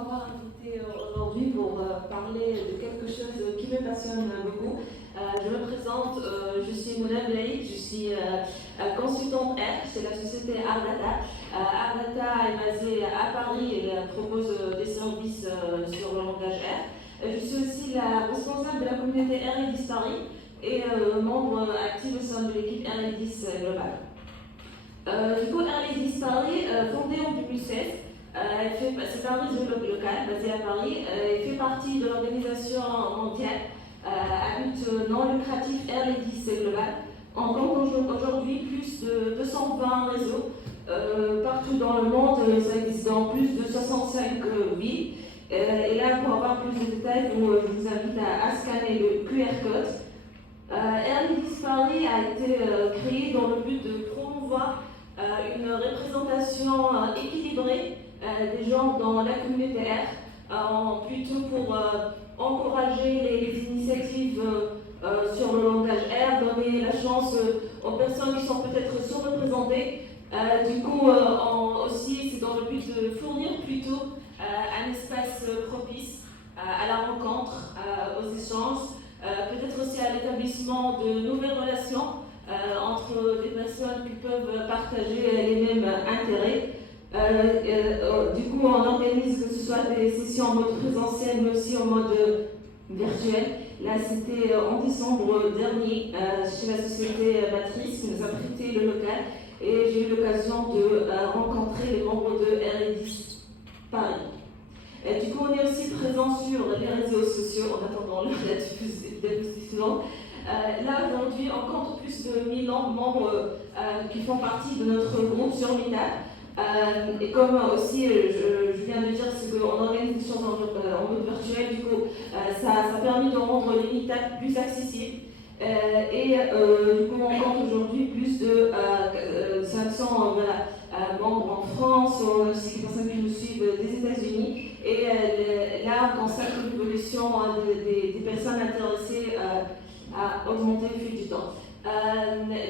m'avoir invité aujourd'hui pour parler de quelque chose qui me passionne beaucoup. Je me présente, je suis Mouna Blaïk, je suis consultante R chez la société Ardata. Ardata est basée à Paris et propose des services sur le langage R. Je suis aussi la responsable de la communauté R10 Paris et membre actif au sein de l'équipe R10 Global. Du coup, R10 Paris, fondée en 2016, c'est un réseau local basé à Paris. Elle fait partie de l'organisation mondiale à but non lucratif R10 Global. On compte aujourd'hui plus de 220 réseaux partout dans le monde. Ça existe dans plus de 65 villes. Et là, pour avoir plus de détails, je vous invite à scanner le QR code. R10 Paris a été créé dans le but de promouvoir une représentation équilibrée des gens dans la communauté R, plutôt pour encourager les initiatives sur le langage R, donner la chance aux personnes qui sont peut-être surreprésentées. Du coup, aussi, c'est dans le but de fournir plutôt un espace propice à la rencontre, aux échanges, peut-être aussi à l'établissement de nouvelles relations entre des personnes qui peuvent partager les mêmes intérêts. Du coup, on organise que ce soit des sessions en mode présentiel, mais aussi en mode virtuel. Là, c'était en décembre dernier chez la société matrice qui nous a prêté le local et j'ai eu l'occasion de rencontrer les membres de R10 Paris. Du coup, on est aussi présent sur les réseaux sociaux en attendant la diffusion. Là, aujourd'hui, on compte plus de 1000 membres qui font partie de notre groupe sur Meetup. Et comme aussi, je viens de dire, c'est qu'on organise des choses en mode virtuel, du coup, ça a permis de rendre les Meetup plus accessibles. Du coup, on compte aujourd'hui plus de 500 membres en France, aussi des personnes qui nous suivent des États-Unis. Et là, on constate l'évolution des personnes intéressées à augmenter au fil du temps.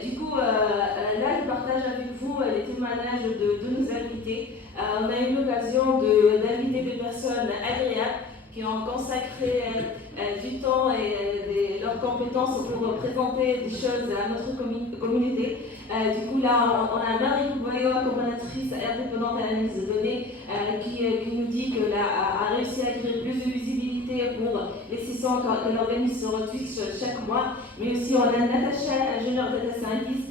Du coup, là, je partage avec vous les témoignages de nos invités. On a eu l'occasion d'inviter des personnes agréables qui ont consacré du temps et leurs compétences pour présenter des choses à notre communauté. Du coup, là, on a Marie Boyo, coordonnatrice indépendante à l'analyse de données, qui nous dit qu'elle a réussi à créer plus de visibilité pour les sessions qu'elle organise sur Twitch chaque mois. Mais aussi, on a Natacha, ingénieure data scientist,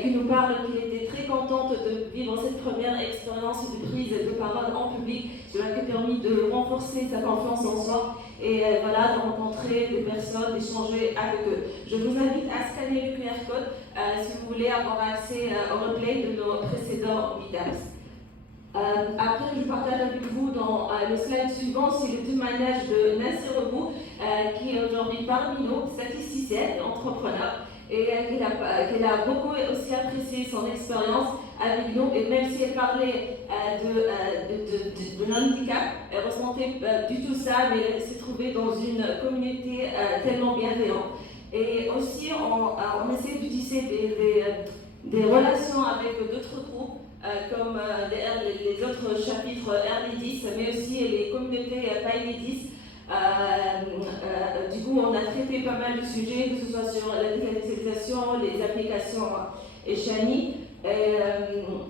qui nous parle qu'elle était très contente de vivre cette première expérience de prise de parole en public. Cela lui a permis de renforcer sa confiance en soi et voilà, de rencontrer des personnes, d'échanger avec eux. Je vous invite à scanner le QR code si vous voulez avoir accès au replay de nos précédents meetups. Après, je partage avec vous dans le slide suivant, c'est le témoignage de Nasser Rebou, qui est aujourd'hui parmi nous, statisticienne et entrepreneur, et qu'elle a beaucoup aussi apprécié son expérience avec nous, et même si elle parlait de l'handicap, elle ressentait du tout ça, mais elle s'est trouvée dans une communauté tellement bienveillante. Et aussi, on essaie d'utiliser des relations avec d'autres groupes, comme les autres chapitres R10, mais aussi les communautés PyD10. Du coup, on a traité pas mal de sujets, que ce soit sur la digitalisation, les applications et Shani.